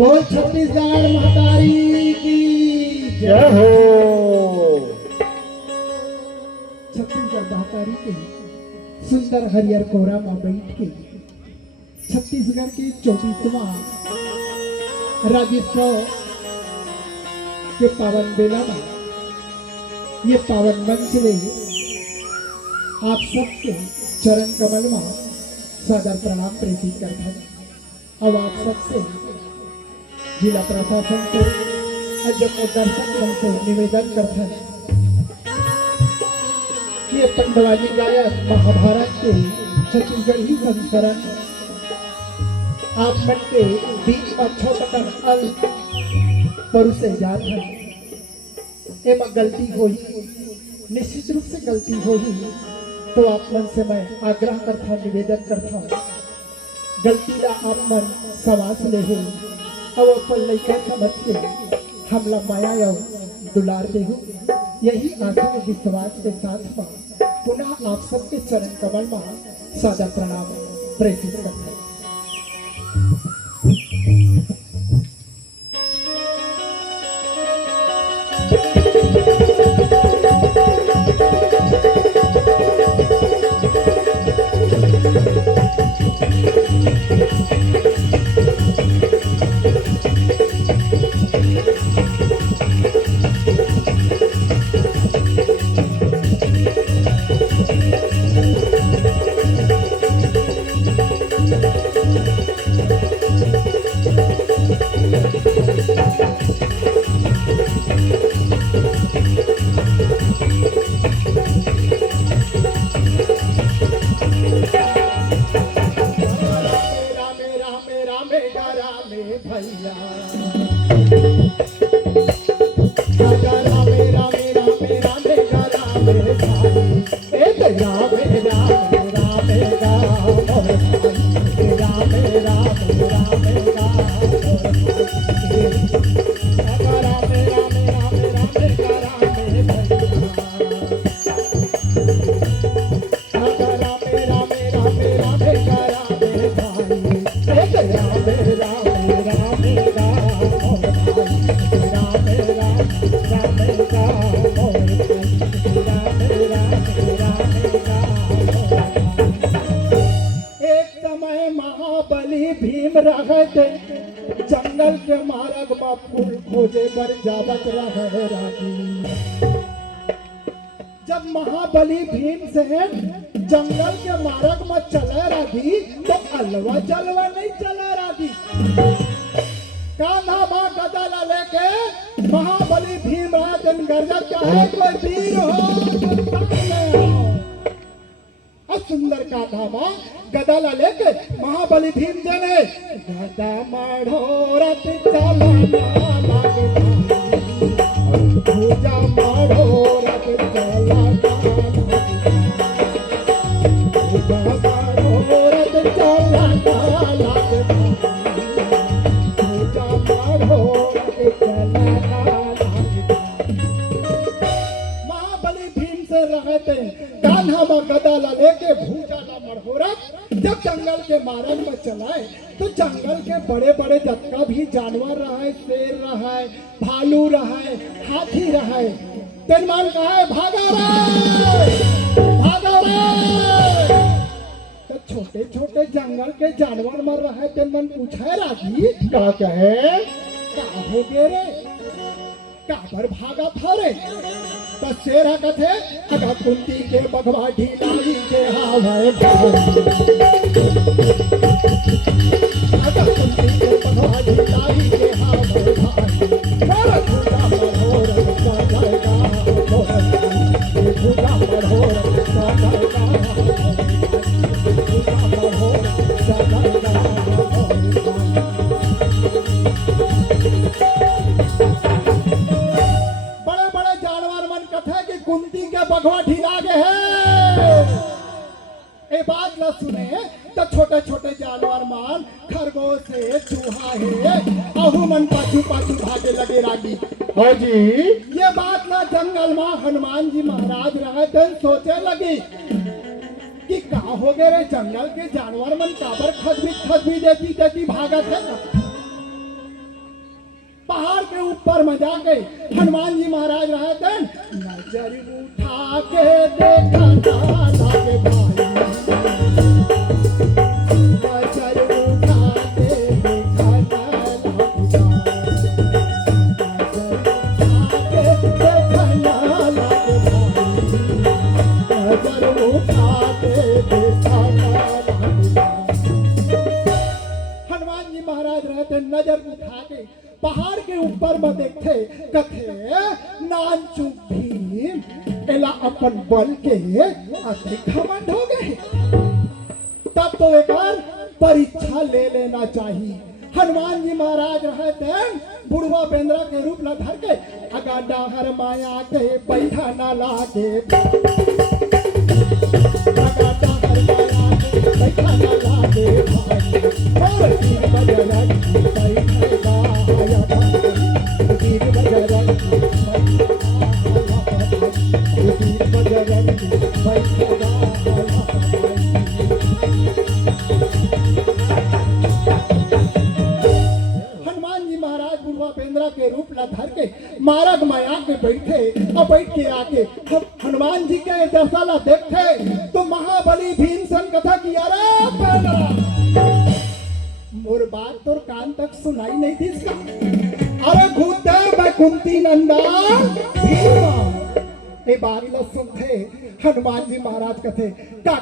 बोल छत्तीसगढ़ महातारी की जय हो। छत्तीसगढ़ महातारी के सुंदर हरियर कोरा में बैठ के छत्तीसगढ़ के 24वां राज्योत्सव के पावन बेला में ये पावन मंच में आप सबके चरण कमल में सादर प्रणाम प्रेषित करता है। अब आप सबसे जिला प्रशासन को अजब दर्शक को निवेदन करता है ये पंडवानी गायक महाभारत के छत्तीसगढ़ी संस्करण आप मन के बीच में छोटा अल परुसे जात है। एमा गलती हुई, निश्चित रूप से गलती हुई तो आप मन से मैं आग्रह करता निवेदन करता गलती ला आप मन समाज ले हो और अपन लड़का समझ के हमला माया या दुलार दे हो। यही आशा और विश्वास के साथ में पुनः आप सबके चरण कमल में सादर प्रणाम प्रेषित करते हैं। जंगल के मार्ग में फूल खोजे पर जावत रहे रागी। जब महाबली भीमसेन जंगल के मार्ग में चले रागी तो अलवा चलवा नहीं चला रागी। कान्हा माँ गदा ला लेके महाबली भीमराज गरजत चाहे कोई वीर हो सुंदर कान्हा माँ गदा ला लेके महाबली भीम जने गदा माढ़ोरत चलना लागे पूजा माढ़ोरत चलना पूजा माढ़ोरत चलना लागे पूजा माढ़ोरत चलना लागे। महाबली भीम से रहते कान्हा माँ गदा ला लेके भूजा ला मढ़ोरत जब जंगल के मार्ग में चलाए तो जंगल के बड़े बड़े जत्का भी जानवर रहे, शेर रहे, भालू रहे, हाथी रहे। तेनमान कहा है भागा रे भागा रे। तो छोटे छोटे जंगल के जानवर मर रहे। तेनमान पूछा राजी क्या कहे का हो गए रे काबर भागा था रे। तो शेर कथे अगा कुंती के बघवा ढीलाई के हावे अगा कुंती के बघवा ढीलाई के हावे भाई पूजा मढ़ोर सा जाएगा पूजा मढ़ोर सा जाएगा पूजा मढ़ोर सा जाएगा। कुंती के बघवा ढीला गए हैं। ए बात न सुने तो छोटे छोटे जानवर मान खरगोश है, चूहा है, अहू मन पाछू पाछू भागे लगे रागी। हाँ जी ये बात ना जंगल में हनुमान जी महाराज रहे थे सोचे लगी कि कहा हो गए रे जंगल के जानवर मन काबर खसबी देती भागत है ना। पहाड़ के ऊपर में जाके हनुमान जी महाराज रहते नजर उठा के देखा ना लागे भाई, नजर उठा के देखा ना लागे भाई, देखा ना लागे भाई, नजर उठा के देखा ना लागे भाई। हनुमान जी महाराज रहते नजर उठा के पहाड़ के ऊपर में देखते कथे नान चुप भीम एला अपन बल के अधिक घमंड हो गए। तब तो एक बार परीक्षा ले लेना चाहिए। हनुमान जी महाराज रहते बुढ़वा बेंद्रा के रूप ला धर के अगा डाहर माया के बैठा ना लागे, अगा डाहर माया के बैठा ना लागे भाई, और तीर बजरंग बैठेगा आया भाई, तीर बजरंग तीर बजरंग बैठेगा आया भाई। हनुमान जी महाराज बुढ़वा पेंद्रा के रूप ला धर के मारग माया के बैठे और बैठ के आके हम हनुमान जी के दशा ला देखते तो महाबली भीमसेन कथा किया रे पेंद्रा, मोर बात तोर कान तक सुनाई नहीं थी इसका। अरे खुद मैं कुंती नंदन भीमा, ये बात ला सुनते हनुमान जी महाराज कथे का